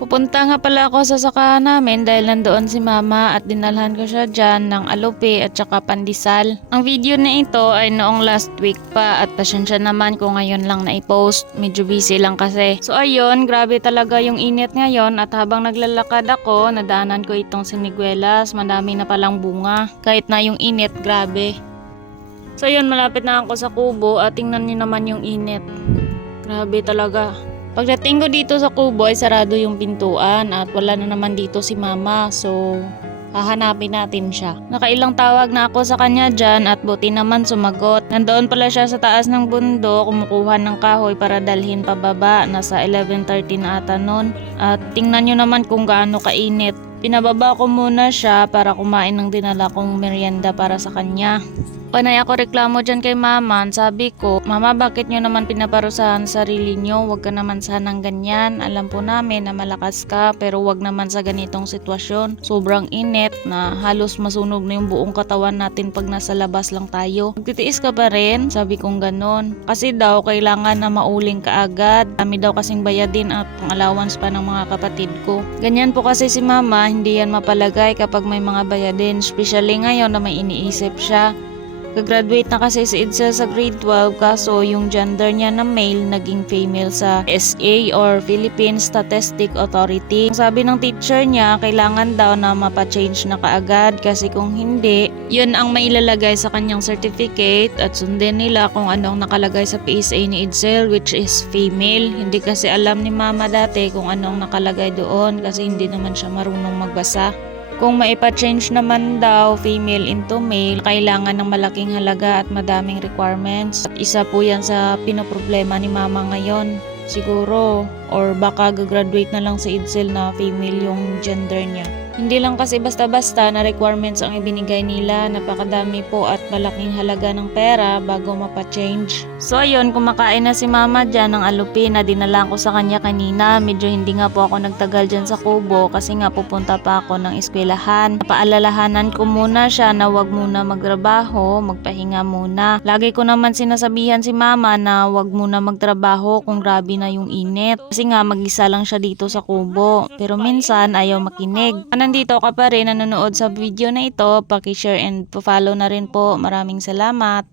Pupunta nga pala ako sa sakahan namin dahil nandoon si mama at dinalhan ko siya dyan ng alupi at saka pandesal. Ang video na ito ay noong last week pa at pasensya naman kung ngayon lang na-post. Medyo busy lang kasi. So ayun, grabe talaga yung init ngayon at habang naglalakad ako, nadaanan ko itong siniguelas. Madami na palang bunga. Kahit na yung init, grabe. So yun, malapit na ako sa kubo at tingnan niyo naman yung init. Grabe talaga. Pagdating ko dito sa kubo ay sarado yung pintuan at wala na naman dito si mama. So, hahanapin natin siya. Nakailang tawag na ako sa kanya dyan at buti naman sumagot. Nandoon pala siya sa taas ng bundo kumukuha ng kahoy para dalhin pababa. Nasa 11.30 na ata nun. At tingnan nyo naman kung gaano kainit. Pinababa ko muna siya para kumain ng dinala kong merienda para sa kanya. Panay ako reklamo dyan kay mama. Sabi ko, Mama, bakit nyo naman pinaparusahan sarili nyo? Huwag ka naman sanang ganyan. Alam po namin na malakas ka, pero wag naman sa ganitong sitwasyon. Sobrang init na halos masunog na yung buong katawan natin pag nasa labas lang tayo. Magtitiis ka pa rin? Sabi kong ganon. Kasi daw, kailangan na mauling ka agad. Kami daw kasing bayadin at pang allowance pa ng mga kapatid ko. Ganyan po kasi si mama, hindi yan mapalagay kapag may mga bayadin. Especially ngayon na may iniisip siya. Gagraduate na kasi si Edsel sa grade 12 kaso yung gender niya na male naging female sa SA or Philippine Statistic Authority. Sabi ng teacher niya, kailangan daw na mapa-change na kaagad kasi kung hindi, yun ang mailalagay sa kanyang certificate at sundin nila kung anong nakalagay sa PSA ni Edsel which is female. Hindi kasi alam ni mama dati kung anong nakalagay doon kasi hindi naman siya marunong magbasa. Kung maipa-change naman daw female into male, kailangan ng malaking halaga at madaming requirements. At isa po yan sa pinoproblema ni mama ngayon. Siguro, or baka gagraduate na lang si Edsel na female yung gender niya. Hindi lang kasi basta-basta na requirements ang ibinigay nila, napakadami po at malaking halaga ng pera bago mapa-change. So ayun, kumakain na si mama dyan ng alupi na dinala ko sa kanya kanina. Medyo hindi nga po ako nagtagal dyan sa kubo kasi nga pupunta pa ako ng eskwelahan. Napaalalahanan ko muna siya na wag muna magtrabaho, magpahinga muna. Lagi ko naman sinasabihan si mama na wag muna magtrabaho kung grabe na yung init. Kasi nga mag-isa lang siya dito sa kubo. Pero minsan ayaw makinig. Nandito ka pa rin nanonood sa video na ito, paki-share and follow na rin po. Maraming salamat.